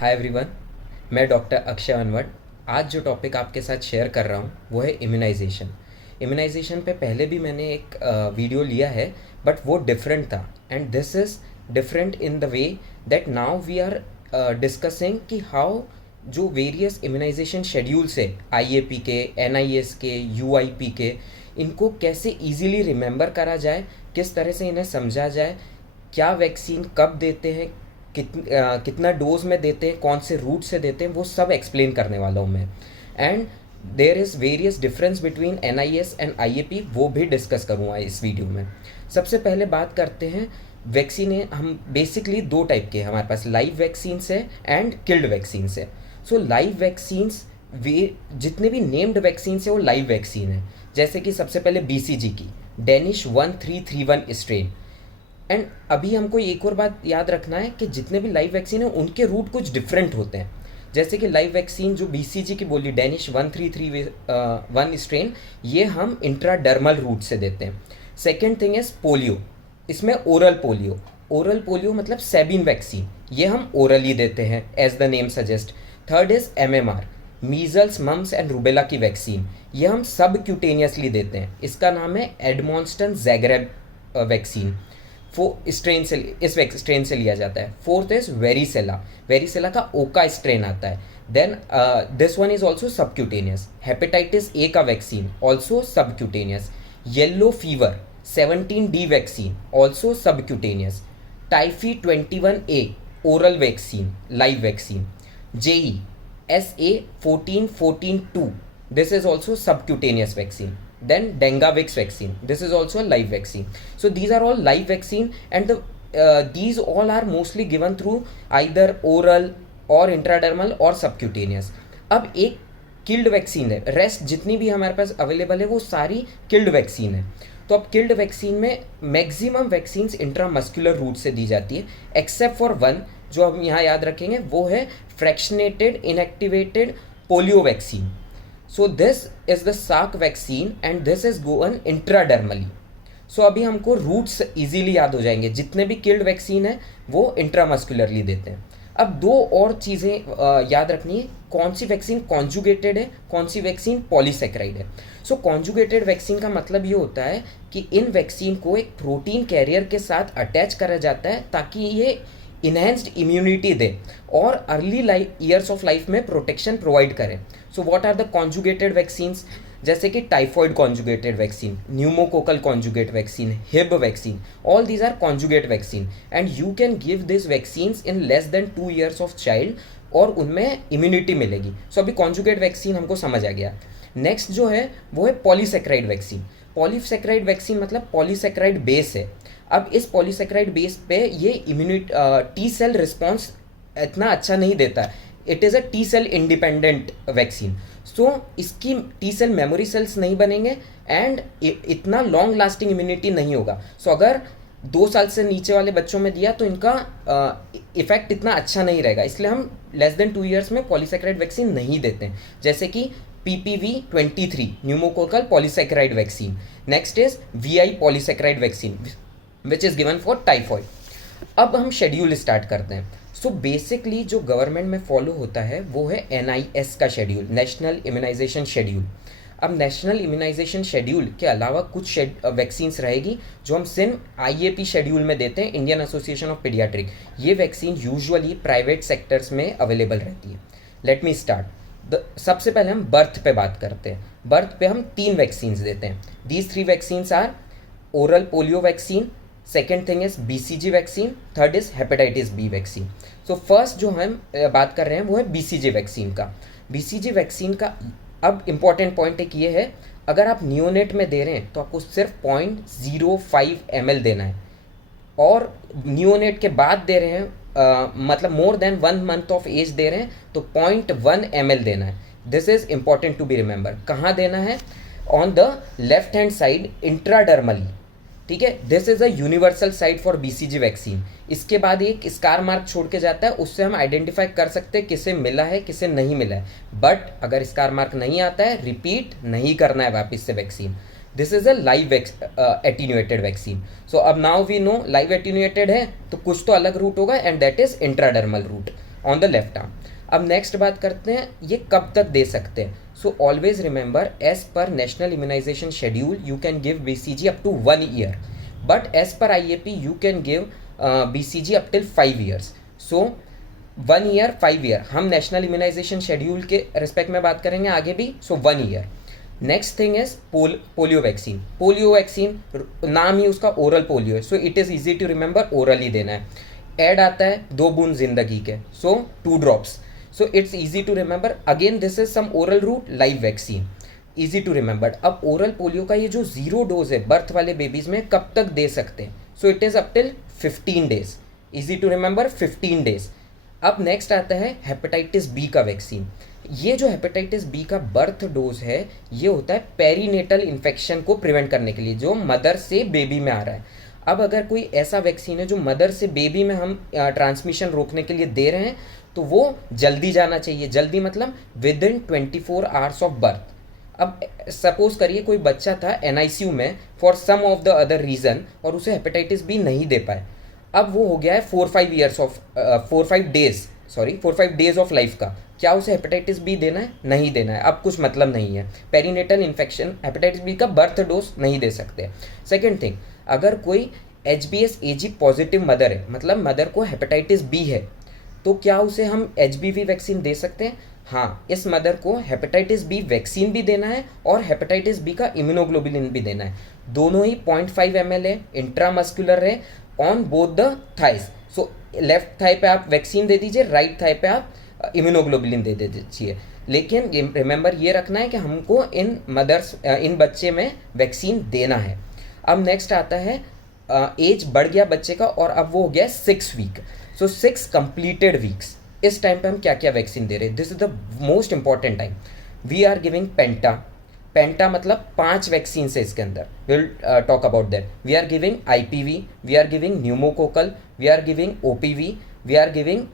Hi everyone. मैं doctor Akshay अनवट। आज जो टॉपिक आपके साथ शेयर कर रहा हूँ वो है इम्यूनाइजेशन। इम्यूनाइजेशन पे पहले भी मैंने एक वीडियो लिया है, बट वो डिफरेंट था। And this is different in the way that now we are discussing कि हाउ जो वेरियस इम्यूनाइजेशन शेड्यूल्स है, आईएपी के, एनआईएस के, यूआईपी के, इनको कैसे इजीली रिमेंबर करा जाए, किस तरह से इन्हें समझा जाए, क्या वैक्सीन कब देते हैं, कितना डोज में देते हैं, कौन से रूट से देते हैं, वो सब एक्सप्लेन करने वाला हूँ मैं। And there is various difference between N I S and I A P, वो भी डिस्कस करूँगा इस वीडियो में। सबसे पहले बात करते हैं वैक्सीन है। हम बेसिकली दो टाइप के हैं हमारे पास, लाइव वैक्सीन्स है एंड किल्ड वैक्सीन्स है। सो लाइव वैक्सीन्स, वे जितने भी नेम्ड वैक्सीन्स है वो लाइव वैक्सीन है। जैसे कि सबसे पहले BCG की डेनिश 1331 स्ट्रेन। एंड अभी हमको एक और बात याद रखना है कि जितने भी लाइव वैक्सीन हैं उनके रूट कुछ डिफरेंट होते हैं। जैसे कि लाइव वैक्सीन जो BCG की बोली, डेनिश 1331 स्ट्रेन, ये हम इंट्राडर्मल रूट से देते हैं। Second thing is polio. इसमें ओरल पोलियो, ओरल पोलियो मतलब सेबिन वैक्सीन, ये हम ओरली देते हैं as the name suggest. Third is MMR, measles mumps and rubella की वैक्सीन, ये हम सब क्यूटेनियसली देते हैं। इसका नाम है एडमॉन्स्टन जैग्रेब वैक्सीन। इस स्ट्रेन से लिया जाता है। फोर्थ इज वेरिसेला, वेरिसेला का ओका स्ट्रेन आता है। Then this one is also subcutaneous. Hepatitis A का vaccine also subcutaneous. Yellow fever 17D vaccine also subcutaneous. Typhi 21A oral vaccine, live vaccine. JE SA 14-14-2, this is also subcutaneous vaccine. Then Dengavix vaccine, this is also a live vaccine. So these are all live vaccine, and these all are mostly given through either oral or intradermal or subcutaneous. अब एक killed vaccine है, rest जितनी भी हमारे पास available है वो सारी killed vaccine है। तो अब किल्ड वैक्सीन में मैक्सिमम वैक्सीन्स इंट्रामस्कुलर रूट से दी जाती है, एक्सेप्ट फॉर वन जो हम यहाँ याद रखेंगे, वो है fractionated inactivated polio vaccine. So this is the Salk vaccine and this is gone intradermally. So अभी हमको रूट्स इजीली याद हो जाएंगे। जितने भी किल्ड वैक्सीन है वो इंट्रामस्कुलरली देते हैं। अब दो और चीज़ें याद रखनी है, कौन सी वैक्सीन कॉन्जुगेटेड है, कौन सी वैक्सीन पॉलीसेक्राइड है। सो कॉन्जुगेटेड वैक्सीन का मतलब ये होता है कि इन वैक्सीन को एक प्रोटीन कैरियर के साथ अटैच करा जाता है ताकि ये इन्हेंस्ड इम्यूनिटी दे और अर्ली ईयर्स ऑफ लाइफ में प्रोटेक्शन प्रोवाइड करें। So what are the conjugated vaccines, जैसे कि typhoid conjugated vaccine, pneumococcal conjugate vaccine, Hib vaccine, all these are conjugate vaccine and you can give this vaccines in less than 2 years of child और उनमें immunity मिलेगी। सो अभी conjugate vaccine हमको समझ आ गया। Next जो है वो है पॉलीसेक्राइड वैक्सीन। पॉलीसेक्राइड वैक्सीन मतलब पॉलीसेक्राइड बेस है। अब इस पॉलीसेक्राइड बेस पे ये टी सेल रिस्पॉन्स इतना अच्छा नहीं देता। It is a T cell independent vaccine. So इसकी टी सेल मेमोरी सेल्स नहीं बनेंगे एंड इतना लॉन्ग लास्टिंग इम्यूनिटी नहीं होगा। सो अगर 2 साल से नीचे वाले बच्चों में दिया तो इनका इफेक्ट इतना अच्छा नहीं रहेगा, इसलिए हम लेस देन 2 years में पॉलीसेक्राइड वैक्सीन नहीं देते हैं। जैसे कि PPV23 pneumococcal polysaccharide vaccine. Next is VI polysaccharide vaccine which is given for typhoid. अब हम शेड्यूल स्टार्ट करते हैं। सो बेसिकली जो गवर्नमेंट में फॉलो होता है वो है NIS का शेड्यूल, नेशनल इम्यूनाइजेशन शेड्यूल। अब नेशनल इम्यूनाइजेशन शेड्यूल के अलावा कुछ वैक्सीन्स रहेगी जो हम सिर्फ IAP शेड्यूल में देते हैं, इंडियन एसोसिएशन ऑफ पीडियाट्रिक। ये वैक्सीन यूजुअली प्राइवेट सेक्टर्स में अवेलेबल रहती है। Let me start. सबसे पहले हम बर्थ पे बात करते हैं। बर्थ पे हम 3 वैक्सीन्स देते हैं। These 3 vaccines are oral polio vaccine, second thing is BCG vaccine, third is hepatitis B vaccine. So first जो हम बात कर रहे हैं वो है BCG वैक्सीन का। BCG वैक्सीन का अब इंपॉर्टेंट पॉइंट एक ये है, अगर आप नियोनेट में दे रहे हैं तो आपको सिर्फ 0.05 ml देना है, और नियोनेट के बाद दे रहे हैं मतलब more than 1 month of age दे रहे हैं तो 0.1 ml देना है। This is important to be remember. कहाँ देना है? On the left hand side intradermally, ठीक है। This is a universal site for BCG vaccine. इसके बाद एक स्कार मार्क छोड़ के जाता है, उससे हम आइडेंटिफाई कर सकते हैं किसे मिला है किसे नहीं मिला है। बट अगर स्कार मार्क नहीं आता है, रिपीट नहीं करना है वापस से vaccine. This is a live attenuated vaccine. So अब now we know live attenuated है तो कुछ तो अलग रूट होगा and that is intradermal route. On the left arm. अब नेक्स्ट बात करते हैं ये कब तक दे सकते हैं। So always remember as per national immunisation schedule you can give BCG up to 1 year, but as per IAP you can give BCG up till 5 years. So 1 year 5 year, हम नेशनल इम्यूनाइजेशन शेड्यूल के respect में बात करेंगे आगे भी। So 1 year. Next thing is polio vaccine. Polio vaccine नाम ही उसका ओरल पोलियो है, so it is easy to remember, oral ही देना है। एड आता है 2 बूंद जिंदगी के, सो 2 drops, so it's easy to remember. Again this is some oral route live vaccine, easy to remember. अब ओरल पोलियो का ये जो 0 डोज है बर्थ वाले बेबीज में कब तक दे सकते हैं, so it is up till 15 days, easy to remember 15 days. अब नेक्स्ट आता है हेपेटाइटिस बी का वैक्सीन। ये जो हेपेटाइटिस बी का बर्थ डोज है ये होता है पेरीनेटल इन्फेक्शन को प्रिवेंट करने के लिए जो मदर से बेबी में आ रहा है। अब अगर कोई ऐसा वैक्सीन है जो मदर से बेबी में हम ट्रांसमिशन रोकने के लिए दे रहे हैं तो वो जल्दी जाना चाहिए। जल्दी मतलब within 24 hours of birth. अब सपोज करिए कोई बच्चा था NICU में for some of the other reason और उसे हेपेटाइटिस बी नहीं दे पाए, अब वो हो गया है 4-5 डेज ऑफ लाइफ का, क्या उसे हेपेटाइटिस बी देना है? नहीं देना है, अब कुछ मतलब नहीं है। पेरीनेटल इन्फेक्शन हेपेटाइटिस बी का बर्थ डोज नहीं दे सकते। सेकेंड थिंग, अगर कोई HBsAg पॉजिटिव मदर है, मतलब मदर को हेपेटाइटिस बी है, तो क्या उसे हम HBV वैक्सीन दे सकते हैं? हाँ, इस मदर को हेपेटाइटिस बी वैक्सीन भी देना है और हेपेटाइटिस बी का इम्यूनोग्लोबुलिन भी देना है। दोनों ही 0.5 ml है, इंट्रामस्कुलर है, on both the thighs. So left thigh पे आप वैक्सीन दे दीजिए, राइट थाई पे आप इम्यूनोग्लोबुलिन दे दीजिए। लेकिन रिमेंबर ये रखना है कि हमको इन बच्चे में वैक्सीन देना है। अब नेक्स्ट आता है एज बढ़ गया बच्चे का और अब वो हो गया 6 वीक। सो 6 कंप्लीटेड वीक्स, इस टाइम पे हम क्या क्या वैक्सीन दे रहे हैं? This is the most important time. We are giving penta मतलब 5 वैक्सीन है इसके अंदर, will talk about that. We are giving IPV, we are giving pneumococcal, we are giving OPV, we are giving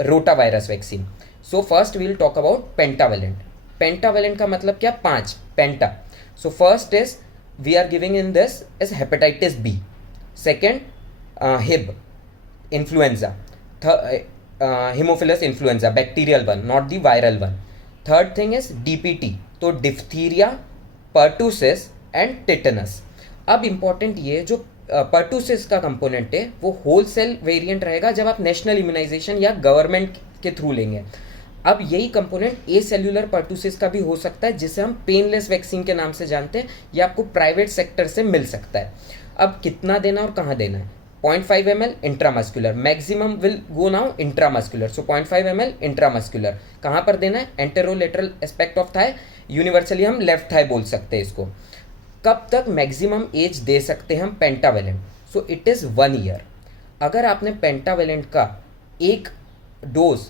rota virus vaccine. So first we will talk about pentavalent. Pentavalent का मतलब क्या? 5 पेंटा। सो first is we are giving in this is hepatitis B, second Hib influenza, hemophilus influenza, bacterial one, not the viral one. Third thing is DPT, तो diphtheria, pertussis and tetanus. अब important ये जो pertussis का component है वो whole cell variant रहेगा जब आप नेशनल इम्यूनाइजेशन या गवर्नमेंट के थ्रू लेंगे। अब यही कंपोनेंट ए सेल्यूलर पर्टूसिस का भी हो सकता है जिसे हम पेनलेस वैक्सीन के नाम से जानते हैं, ये आपको प्राइवेट सेक्टर से मिल सकता है। अब कितना देना और कहाँ देना है? 0.5 ml intramuscular, maximum will go now intramuscular. So 0.5 ml intramuscular कहाँ पर देना है? Anterolateral aspect of thigh, universally हम लेफ्ट थाई बोल सकते हैं इसको। कब तक मैक्सिमम एज दे सकते हैं हम pentavalent? So it is 1 year. अगर आपने पेंटावेलेंट का एक डोज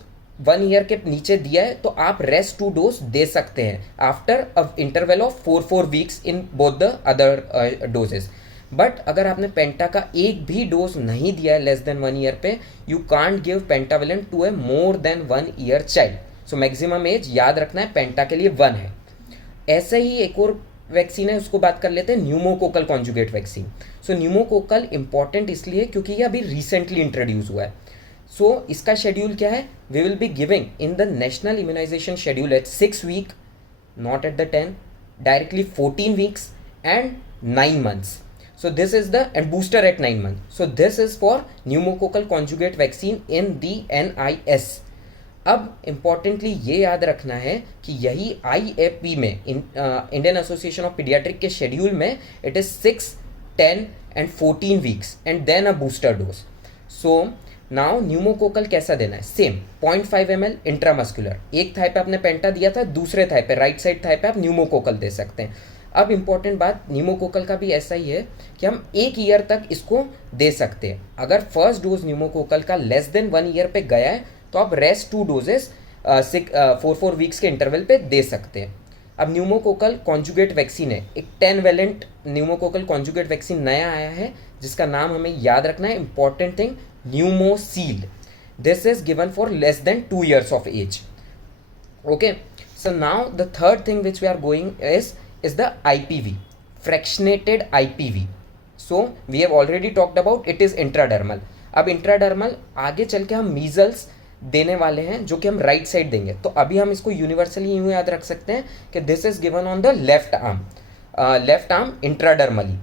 1 ईयर के नीचे दिया है तो आप रेस्ट 2 डोज दे सकते हैं after interval of 4 weeks in both the other doses. But अगर आपने पेंटा का एक भी डोज नहीं दिया है लेस देन 1 ईयर पे, you can't give pentavalent to a more than 1 year child. So maximum age याद रखना है पेंटा के लिए 1 है। ऐसे ही एक और वैक्सीन है, उसको बात कर लेते हैं, न्यूमोकोकल कॉन्जुगेट वैक्सीन। सो न्यूमोकोकल इंपॉर्टेंट इसलिए क्योंकि ये अभी रिसेंटली इंट्रोड्यूस हुआ है। सो इसका शेड्यूल क्या है? We will be giving in the national immunisation schedule at 6 week, not at the 10, directly 14 weeks and 9 months. So this is the and booster at 9 months. So this is for pneumococcal conjugate vaccine in the NIS. अब importantly ये याद रखना है कि यही IAP में Indian association of pediatric के schedule में it is 6, 10 and 14 weeks and then a booster dose. So now pneumococcal कैसा देना है? सेम 0.5 ml इंट्रामस्कुलर, एक थाई पे आपने पेंटा दिया था, दूसरे थाई पे राइट साइड थाई पे आप न्यूमोकोकल दे सकते हैं। अब इम्पॉर्टेंट बात न्यूमोकोकल का भी ऐसा ही है कि हम 1 ईयर तक इसको दे सकते हैं। अगर फर्स्ट डोज न्यूमोकोकल का लेस देन 1 ईयर पे गया है तो आप रेस्ट 2 डोजेस 4 वीक्स के इंटरवल पे दे सकते हैं। अब न्यूमोकोकल कॉन्जुगेट वैक्सीन है, एक 10 वैलेंट न्यूमोकोकल कॉन्जुगेट वैक्सीन नया आया है जिसका नाम हमें याद रखना है, important thing, pneumosil. This is given for less than 2 years of age. Okay, so now the third thing which we are going is the IPV, fractionated IPV. So we have already talked about it is intradermal. अब intradermal आगे चल के हम measles, देने वाले हैं जो कि हम राइट साइड देंगे। तो अभी हम इसको यूनिवर्सली यूँ याद रख सकते हैं कि this is given on the left arm intradermally.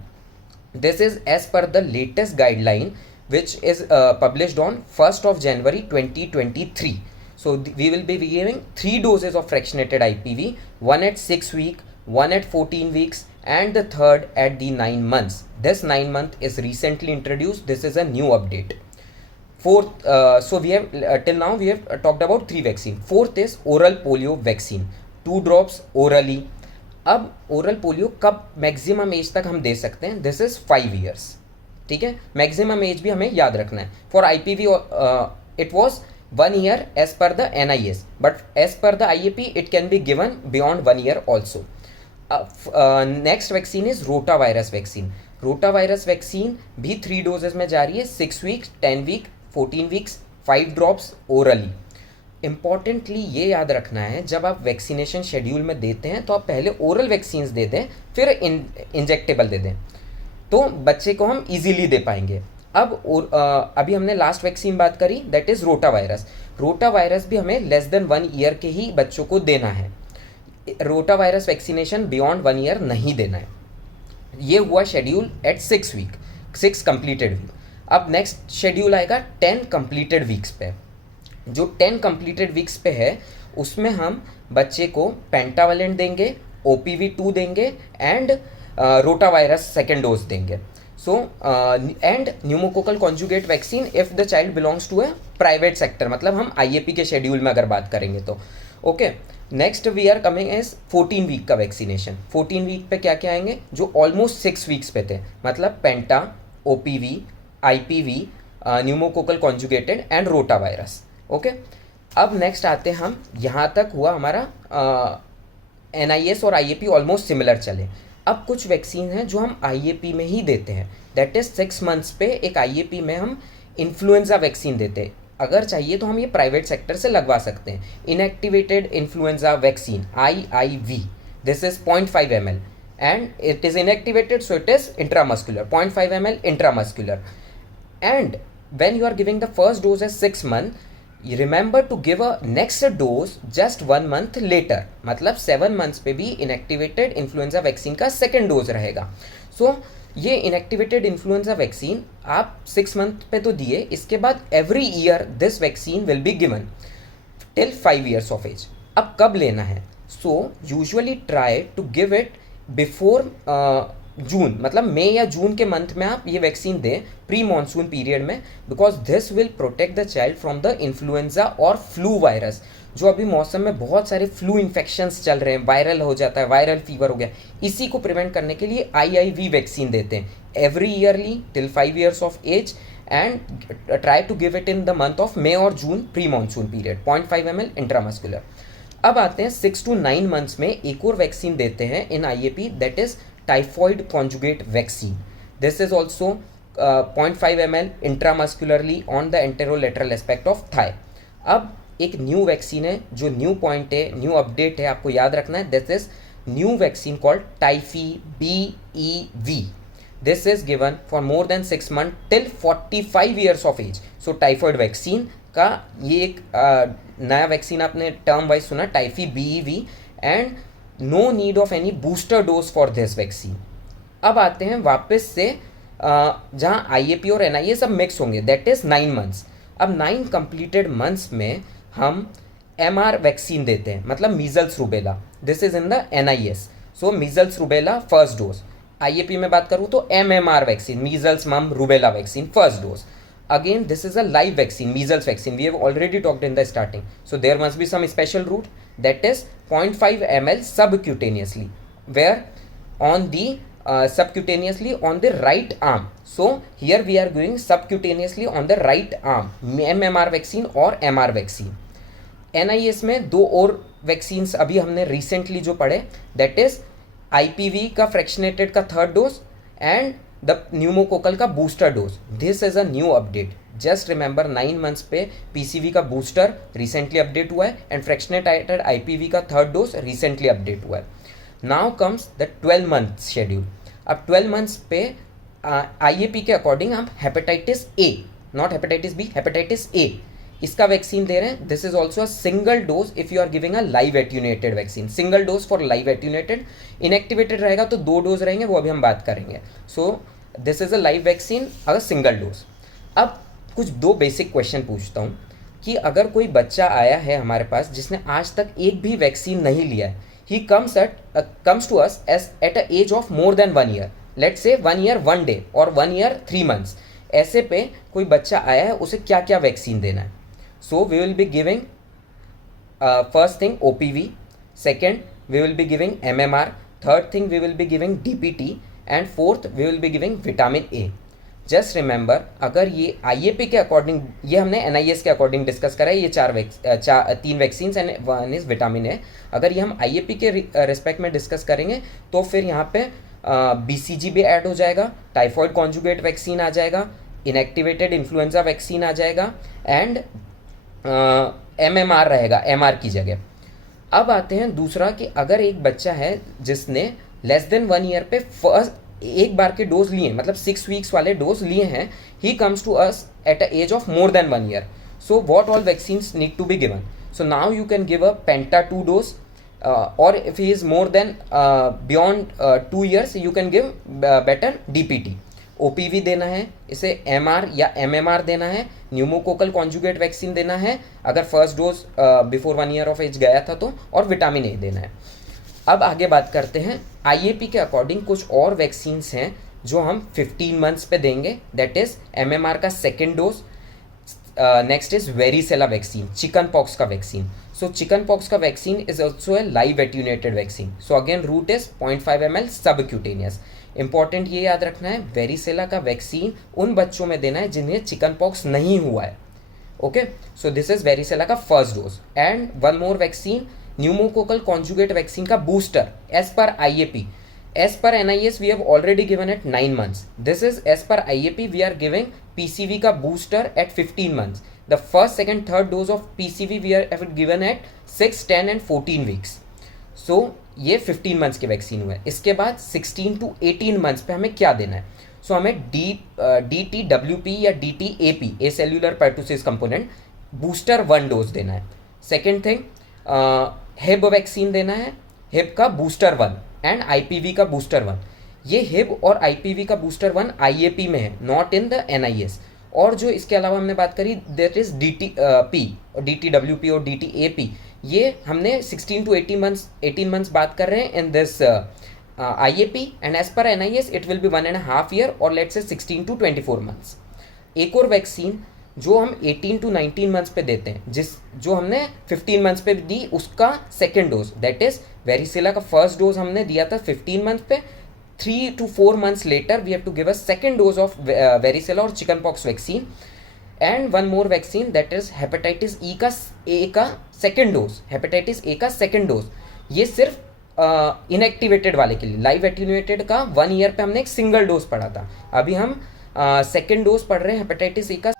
This is as per the latest guideline which is published on 1st of January 2023. So we will be giving 3 doses of fractionated IPV, one at 6 week, one at 14 weeks, and the third at the 9 months. This 9 month is recently introduced. This is a new update. Fourth, so we have till now we have talked about 3 vaccine. Fourth is oral polio vaccine, 2 drops orally. अब oral polio कब maximum age तक हम दे सकते हैं? This is 5 years. ठीक है, maximum age भी हमें याद रखना है। For IPV it was 1 year as per the NIS, but as per the IAP it can be given beyond 1 year also. Next vaccine is rota virus vaccine. Rota virus vaccine भी 3 doses में जा रही है, 6 weeks, 10 week, 14 weeks, 5 drops orally. Importantly ये याद रखना है, जब आप वैक्सीनेशन शेड्यूल में देते हैं तो आप पहले ओरल वैक्सीन्स दे दें, फिर इंजेक्टेबल दे दें, तो बच्चे को हम इजीली दे पाएंगे। अब अभी हमने लास्ट वैक्सीन बात करी, that is rota virus. Rota virus भी हमें लेस देन 1 ईयर के ही बच्चों को देना है। Rota virus vaccination beyond 1 year नहीं देना है। ये हुआ schedule at 6 week, 6 completed week. अब नेक्स्ट शेड्यूल आएगा 10 कंप्लीटेड वीक्स पे। जो 10 कंप्लीटेड वीक्स पे है उसमें हम बच्चे को पेंटावेलेंट देंगे, OPV2 देंगे and rota virus second dose देंगे। So and pneumococcal conjugate vaccine if the child belongs to a private sector, मतलब हम IAP के शेड्यूल में अगर बात करेंगे तो okay. Next we are coming as 14 week का वैक्सीनेशन। 14 वीक पे क्या क्या आएंगे? जो ऑलमोस्ट 6 वीक्स पे थे, मतलब पेंटा, OPV, IPV, pneumococcal conjugated and rota virus. Okay, अब नेक्स्ट आते हम, यहाँ तक हुआ हमारा NIS और IAP ऑलमोस्ट सिमिलर चले। अब कुछ वैक्सीन हैं जो हम IAP में ही देते हैं, दैट इज 6 मंथ्स पे एक IAP में हम इन्फ्लुएंजा वैक्सीन देते हैं। अगर चाहिए तो हम ये प्राइवेट सेक्टर से लगवा सकते हैं। Inactivated influenza vaccine IIV, this is 0.5 ml and it is inactivated, so it is intramuscular, 0.5 ml intramuscular. And when you are giving the first dose as 6 months, you remember to give a next dose just 1 month later, मतलब 7 months पे भी inactivated influenza vaccine का second dose रहेगा। सो ये inactivated influenza vaccine आप 6 month पे तो दिए, इसके बाद every year this vaccine will be given till 5 years of age. अब कब लेना है? So usually try to give it before June, मतलब मई या जून के मंथ में आप ये वैक्सीन दें, प्री मानसून पीरियड में, because this will protect the child from the influenza और फ्लू वायरस। जो अभी मौसम में बहुत सारे फ्लू इन्फेक्शंस चल रहे हैं, वायरल हो जाता है, वायरल फीवर हो गया, इसी को प्रिवेंट करने के लिए IIV वैक्सीन देते हैं every yearly till 5 years of age and try to give it in the month of May और June pre monsoon period, 0.5 ml intramuscular. अब आते हैं 6 to 9 months में एक और वैक्सीन देते हैं इन IAP, that is typhoid conjugate vaccine. This is also 0.5 ml intramuscularly on the anterolateral aspect of thigh. अब एक न्यू वैक्सीन है, जो न्यू पॉइंट है, न्यू अपडेट है, आपको याद रखना है, this is new vaccine called typhi BEV. This is given for more than 6 months till 45 years of age. So typhoid vaccine का ये एक नया वैक्सीन आपने टर्म वाइज सुना, typhi BEV, and no need of any booster dose for this vaccine. अब आते हैं वापस से जहाँ IAP और NIA सब मिक्स होंगे, दैट इज 9 months। अब 9 कंप्लीटेड मंथ्स में हम MR वैक्सीन देते हैं, मतलब measles rubella, this is in the NIS। So measles rubella first dose. IAP में बात करूँ तो MMR वैक्सीन, मीजल्स मम rubella vaccine first dose. Again, this is a live vaccine, measles vaccine. We have already talked in the starting. So there must be some special route, that is 0.5 ml subcutaneously, where on the subcutaneously on the right arm. So here we are going subcutaneously on the right arm, MMR vaccine or MR vaccine. NIS में 2 और vaccines अभी हमने recently जो पढ़े, that is IPV का fractionated का 3rd dose and the pneumococcal का booster dose. This is a new update, just remember 9 months पे PCV का बूस्टर रिसेंटली अपडेट हुआ है एंड फ्रैक्शनेटेड IPV का 3rd डोज रिसेंटली अपडेट हुआ है। Now comes the 12 month schedule. अब 12 months पे IAP के अकॉर्डिंग हम hepatitis A, not hepatitis B, hepatitis A इसका वैक्सीन दे रहे हैं, this is also a single dose if you are giving a live attenuated vaccine, single dose for live attenuated. Inactivated रहेगा तो 2 dose रहेंगे, वो अभी हम बात करेंगे। सो this is a live vaccine अगर सिंगल डोज। अब कुछ 2 बेसिक क्वेश्चन पूछता हूँ कि अगर कोई बच्चा आया है हमारे पास जिसने आज तक एक भी वैक्सीन नहीं लिया है, he comes to us at a age of more than 1 year, let's say 1 year 1 day और 1 ईयर 3 मंथ्स, ऐसे पे कोई बच्चा आया है, उसे क्या क्या वैक्सीन देना है? So we will be giving first thing OPV, second we will be giving MMR, third thing we will be giving DPT and fourth we will be giving vitamin A। Just remember, अगर ये IAP के according, ये हमने NIS के according discuss करा है, ये 3 vaccine and 1 is vitamin A। अगर ये हम IAP के रिस्पेक्ट में डिस्कस करेंगे तो फिर यहाँ पे BCG भी ऐड हो जाएगा, टाइफॉइड कॉन्जुगेट वैक्सीन आ जाएगा, इनएक्टिवेटेड इन्फ्लुएंजा वैक्सीन आ जाएगा एंड MMR रहेगा MR की जगह। अब आते हैं दूसरा कि अगर एक बच्चा है जिसने लेस देन 1 ईयर पे फर्स्ट एक बार के डोज लिए, मतलब 6 वीक्स वाले डोज लिए हैं, he comes to us at a age of more than 1 year. So what all vaccines need to be given? So now you can give a penta 2 dose, और if he is more than beyond 2 years you can give better DPT। OPV देना है इसे, MR या MMR देना है, pneumococcal conjugate vaccine देना है अगर first dose before 1 year of age गया था तो, और विटामिन A देना है। अब आगे बात करते हैं IAP के अकॉर्डिंग कुछ और वैक्सीन्स हैं जो हम 15 मंथ्स पे देंगे, दैट इज MMR का second dose. Next is varicella vaccine, chicken pox का वैक्सीन। सो चिकन पॉक्स का vaccine is also a live attenuated vaccine. So again route is 0.5 ml subcutaneous. Important ये याद रखना है, वेरिसेला का वैक्सीन उन बच्चों में देना है जिन्हें चिकन पॉक्स नहीं हुआ है। Okay, so this is varicella का first dose. And one more vaccine, pneumococcal conjugate vaccine का booster as per IAP। As per NIS, we have already given at 9 months. This is as per IAP, we are giving PCV का booster at 15 months. The first, second, third dose of PCV we have given at 6, 10 and 14 weeks. So ये 15 months के vaccine हुए। इसके बाद 16 to 18 months पे हमें क्या देना है? सो हमें DTWP या DTAP, acellular pertussis component, booster 1 dose देना है। सेकेंड थिंग, HIB वैक्सीन देना है, HIB का बूस्टर 1 एंड IPV का बूस्टर 1। ये HIB और IPV का बूस्टर 1 IAP में है, नॉट इन द NIS। और जो इसके अलावा हमने बात करी दैट इज DTP और DTWP और DTAP, ये हमने 16 to 18 months बात कर रहे हैं in this IAP and as per NIS it will be 1.5 year और लेट्स से 16 to 24 months। एक और वैक्सीन जो हम 18 to 19 मंथ्स पे देते हैं, जो हमने 15 मंथ्स पे दी, उसका second dose, that is varicella का फर्स्ट डोज हमने दिया था 15 मंथ पे। 3 to 4 months later we have to give a second dose of varicella और chicken pox vaccine and one more vaccine that is hepatitis A का second dose, hepatitis A का second dose. ये सिर्फ inactivated वाले के लिए, live attenuated का 1 year पे हमने एक सिंगल डोज पढ़ा था, अभी हम सेकेंड डोज पढ़ रहे हैं हेपेटाइटिस E का।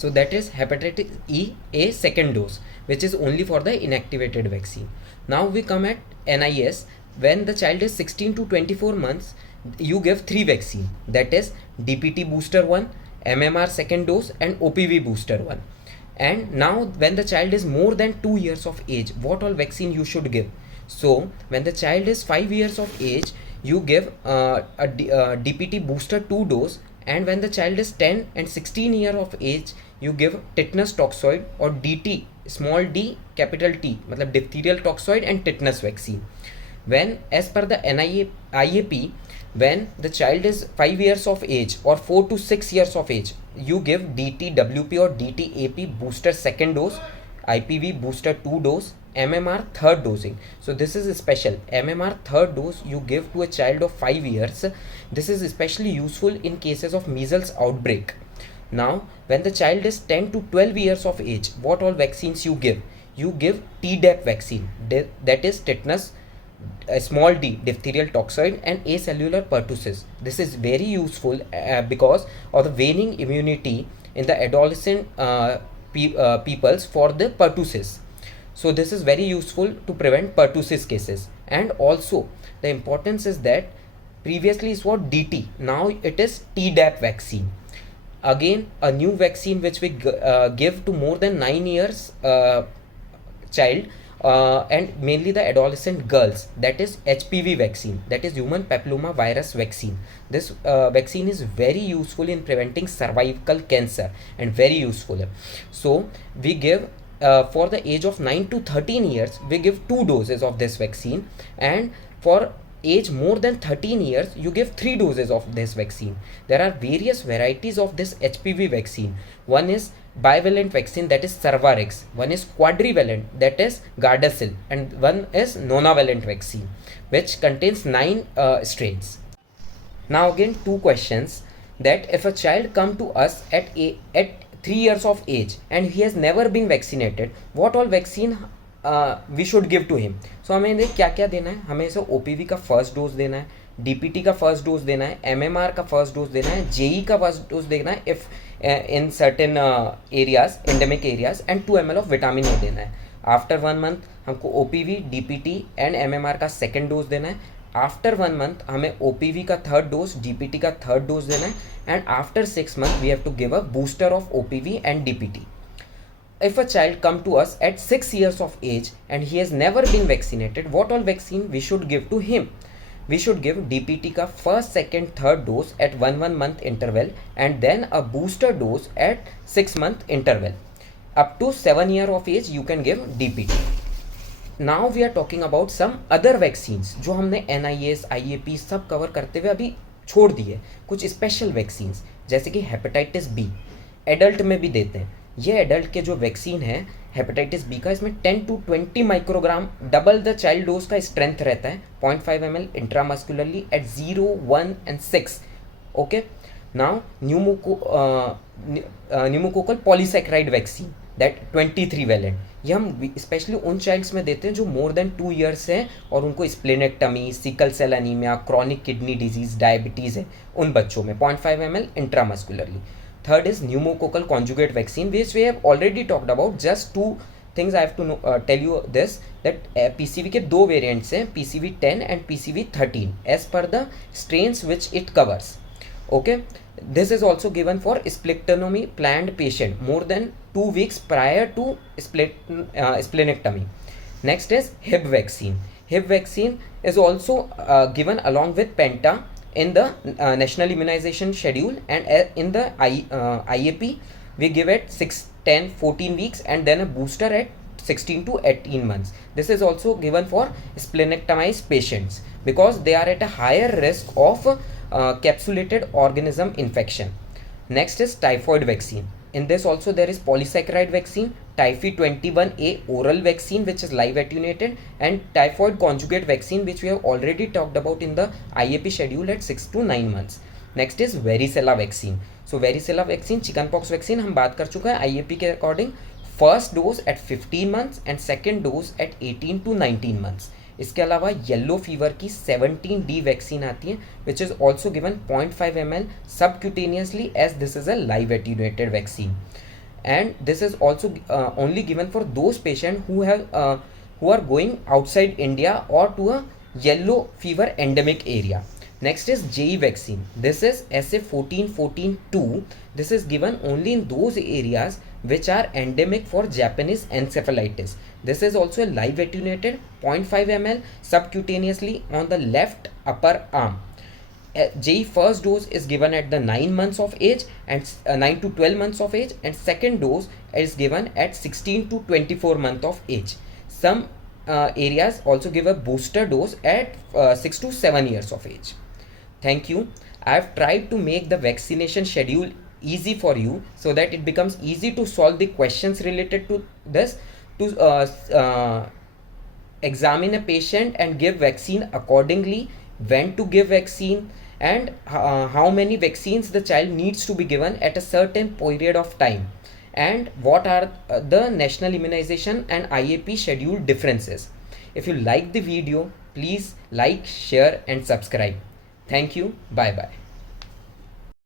So that is hepatitis E A second dose, which is only for the inactivated vaccine. Now we come at NIS. When the child is 16 to 24 months, you give 3 vaccine. That is DPT booster 1, MMR second dose, and OPV booster 1. And now when the child is more than 2 years of age, what all vaccine you should give? So when the child is 5 years of age, you give a DPT booster 2 dose. And when the child is 10 and 16 year of age, you give tetanus toxoid or DT small d capital T, मतलब diphtherial toxoid and tetanus vaccine. When as per the IAP, when the child is 5 years of age or 4 to 6 years of age, you give DTWP or DTAP booster second dose, IPV booster 2 dose, MMR third dosing. So this is special. MMR third dose you give to a child of 5 years. This is especially useful in cases of measles outbreak. Now when the child is 10 to 12 years of age, what all vaccines you give? You give Tdap vaccine, that is tetanus, small d diphtherial toxoid and acellular pertussis. This is very useful because of the waning immunity in the adolescent peoples for the pertussis. So this is very useful to prevent pertussis cases. And also the importance is that previously it was DT, now it is Tdap vaccine. Again, a new vaccine which we give to more than 9 years child, and mainly the adolescent girls, that is HPV vaccine, that is human papilloma virus vaccine. This vaccine is very useful in preventing cervical cancer and very useful. So we give for the age of 9 to 13 years, we give 2 doses of this vaccine, and for age more than 13 years, you give 3 doses of this vaccine. There are various varieties of this HPV vaccine. One is bivalent vaccine, that is Cervarix. One is quadrivalent, that is Gardasil, and one is nonavalent vaccine, which contains 9 strains. Now again, 2 questions, that if a child come to us at 3 years of age and he has never been vaccinated, what all vaccine we should give to him. So हमें इन्हें क्या क्या देना है, हमें इसे OPV का first dose देना है, DPT का फर्स्ट डोज देना है, MMR का फर्स्ट डोज देना है, JE का फर्स्ट डोज देना है if in certain areas, endemic areas, and 2 ml of vitamin A देना है. आफ्टर 1 मंथ हमको OPV, DPT एंड MMR का सेकेंड डोज देना है. आफ्टर 1 मंथ हमें OPV का थर्ड डोज, DPT का थर्ड डोज देना है, and after 6 month we have to give a booster of OPV and DPT. If a child come to us at 6 years of age and he has never been vaccinated, what all vaccine we should give to him? We should give DPT का first, second, third dose at 1 month interval, and then a booster dose at 6 month interval. Up to 7 year of age you can give DPT. Now we are talking about some other vaccines जो हमने NIS, IAP सब cover करते हुए अभी छोड़ दिए. कुछ special vaccines जैसे कि हेपेटाइटिस बी एडल्ट में भी देते हैं. ये एडल्ट के जो वैक्सीन है हेपेटाइटिस बी का, इसमें 10 to 20 microgram double the child dose का स्ट्रेंथ रहता है, 0.5 ml intramuscularly at 0, 1 and 6. Okay, now pneumococcal polysaccharide vaccine that 23 valent, ये हम स्पेशली उन चाइल्ड्स में देते हैं जो मोर देन 2 years हैं और उनको splenectomy, sickle cell anaemia, chronic kidney disease, diabetes है, उन बच्चों में 0.5 ml intramuscularly. Third is pneumococcal conjugate vaccine, which we have already talked about. Just 2 things I have to tell you this, that PCV के 2 variants हैं, PCV10 and PCV13 as per the strains which it covers. Okay, this is also given for splenectomy planned patient more than 2 weeks prior to splenectomy. Next is Hib vaccine. Hib vaccine is also given along with Penta in the national immunization schedule, and in the IAP we give it 6, 10, 14 weeks and then a booster at 16 to 18 months. This is also given for splenectomized patients because they are at a higher risk of capsulated organism infection. Next is typhoid vaccine. In this also there is polysaccharide vaccine, typhi 21A oral vaccine which is live attenuated, and typhoid conjugate vaccine which we have already talked about in the IAP schedule at 6 to 9 months. Next is varicella vaccine. So varicella vaccine, chickenpox vaccine हम बात कर चुका है IAP के according. First dose at 15 months and second dose at 18 to 19 months. इसके अलावा yellow fever की 17D vaccine आती है which is also given 0.5 ml subcutaneously as this is a live attenuated vaccine, and this is also only given for those patient who are going outside India or to a yellow fever endemic area. Next is JE vaccine. This is SA14-14-2. This is given only in those areas which are endemic for Japanese encephalitis. This is also a live attenuated 0.5 ml subcutaneously on the left upper arm. JE first dose is given at the 9 months of age and 9 to 12 months of age, and second dose is given at 16 to 24 months of age. Some areas also give a booster dose at 6 to 7 years of age. Thank you. I have tried to make the vaccination schedule easy for you so that it becomes easy to solve the questions related to this, to examine a patient and give vaccine accordingly, when to give vaccine, and how many vaccines the child needs to be given at a certain period of time, and what are the national immunization and IAP schedule differences. If you like the video, please like, share and subscribe. Thank you. Bye bye.